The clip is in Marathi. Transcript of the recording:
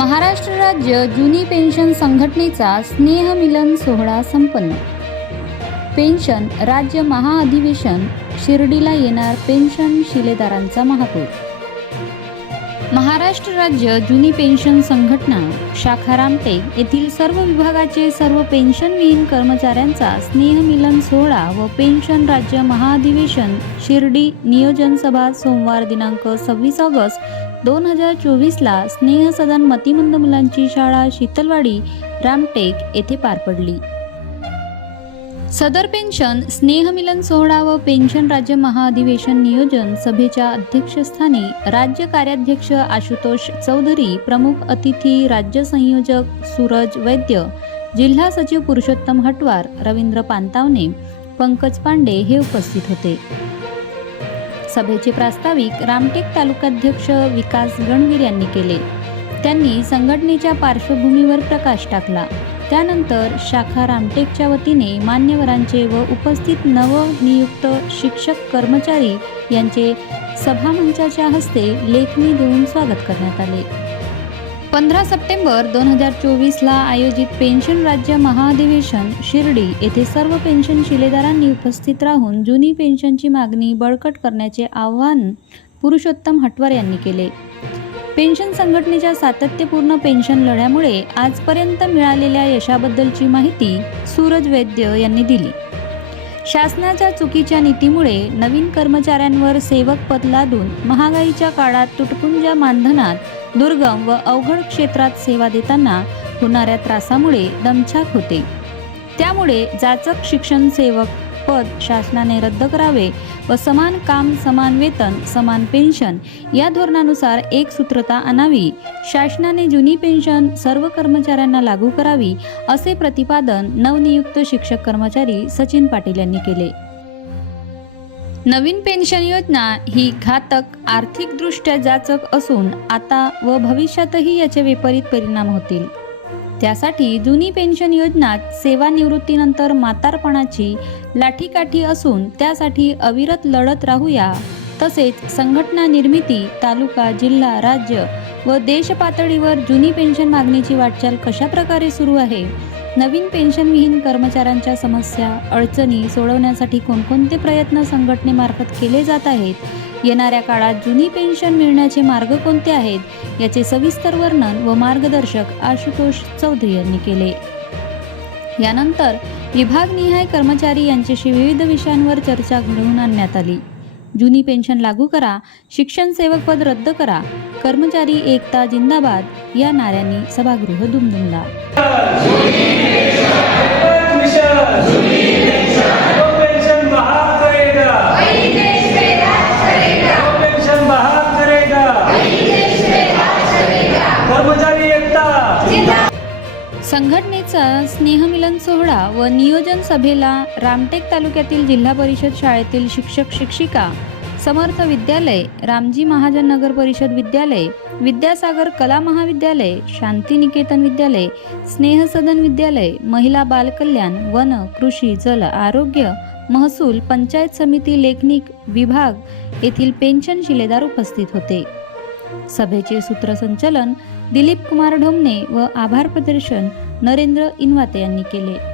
महाराष्ट्र राज्य जुनी पेन्शन संघटनेचा स्नेहमिलन सोहळा संपन्न. पेन्शन राज्य महाअधिवेशन शिर्डीला येणार पेन्शन शिलेदारांचा महापूर. महाराष्ट्र राज्य जुनी पेन्शन संघटना शाखा रामटेक येथील सर्व विभागाचे सर्व पेन्शनविहीन कर्मचाऱ्यांचा स्नेहमिलन सोहळा व पेन्शन राज्य महाअधिवेशन शिर्डी नियोजन सभा सोमवार दिनांक सव्वीस ऑगस्ट दोन हजार चोवीसला स्नेहसदन मतिमंद मुलांची शाळा शीतलवाडी रामटेक येथे पार पडली. सदर पेन्शन स्नेहमिलन सोहळा व पेन्शन राज्य महाअधिवेशन नियोजन सभेच्या अध्यक्षस्थानी राज्य कार्याध्यक्ष आशुतोष चौधरी प्रमुख अतिथी राज्य संयोजक सूरज वैद्य जिल्हा सचिव पुरुषोत्तम हटवार रवींद्र पांतावणे पंकज पांडे हे उपस्थित होते. सभेचे प्रास्ताविक रामटेक तालुकाध्यक्ष विकास गणवीर यांनी केले. त्यांनी संघटनेच्या पार्श्वभूमीवर प्रकाश टाकला. त्यानंतर शाखा रामटेकच्या वतीने मान्यवरांचे व उपस्थित नवनियुक्त शिक्षक कर्मचारी यांचे सभामंचाच्या हस्ते लेखणी देऊन स्वागत करण्यात आले. पंधरा सप्टेंबर दोन हजार चोवीसला आयोजित पेन्शन राज्य महाअधिवेशन शिर्डी येथे सर्व पेन्शन शिलेदारांनी उपस्थित राहून जुनी पेन्शनची मागणी बळकट करण्याचे आवाहन पुरुषोत्तम हटवार यांनी केले. पेन्शन संघटनेच्या सातत्यपूर्ण पेन्शन लढ्यामुळे आजपर्यंत मिळालेल्या यशाबद्दलची माहिती सूरज वैद्य यांनी दिली. शासनाच्या चुकीच्या नीतीमुळे नवीन कर्मचाऱ्यांवर सेवक पद लादून महागाईच्या काळात तुटपुंजा मानधनात दुर्गम व अवघड क्षेत्रात सेवा देताना होणाऱ्या त्रासामुळे दमछाक होते. त्यामुळे जाचक शिक्षण सेवक पद शासनाने रद्द करावे व समान काम समान वेतन समान पेन्शन या धोरणानुसार एक सूत्रता आणावी. शासनाने जुनी पेन्शन सर्व कर्मचाऱ्यांना लागू करावी असे प्रतिपादन नवनियुक्त शिक्षक कर्मचारी सचिन पाटील यांनी केले. नवीन पेन्शन योजना ही घातक आर्थिकदृष्ट्या जाचक असून आता व भविष्यातही याचे विपरीत परिणाम होतील. त्यासाठी जुनी पेन्शन योजना सेवानिवृत्तीनंतर म्हातारपणाची लाठीकाठी असून त्यासाठी अविरत लढत राहूया. तसेच संघटना निर्मिती तालुका जिल्हा राज्य व देश पातळीवर जुनी पेन्शन मागणीची वाटचाल कशा प्रकारे सुरू आहे? नवीन पेन्शनविहीन कर्मचाऱ्यांच्या समस्या अडचणी सोडवण्यासाठी कोणकोणते प्रयत्न संघटनेमार्फत केले जात आहेत? येणाऱ्या काळात जुनी पेन्शन मिळण्याचे मार्ग कोणते आहेत? याचे सविस्तर वर्णन व मार्गदर्शक आशुतोष चौधरी यांनी केले. यानंतर विभागनिहाय कर्मचारी यांच्याशी विविध विषयांवर चर्चा घडवून आणण्यात आली. जुनी पेन्शन लागू करा शिक्षण सेवक पद रद्द करा कर्मचारी एकता जिंदाबाद या नाऱ्यांनी सभागृह दुमदुमला. संघटनेचा स्नेहमिलन सोहळा व नियोजन सभेला रामटेक तालुक्यातील जिल्हा परिषद शाळेतील शिक्षक शिक्षिका समर्थ विद्यालय रामजी महाजन नगर परिषद विद्यालय विद्यासागर कला महाविद्यालय शांतिनिकेतन विद्यालय स्नेहसदन विद्यालय महिला बालकल्याण वन कृषी जल आरोग्य महसूल पंचायत समिती लेखनिक विभाग येथील पेन्शन शिलेदार उपस्थित होते. सभेचे सूत्रसंचलन दिलीप कुमार ढोमने व आभार प्रदर्शन नरेंद्र इनवाते यांनी केले.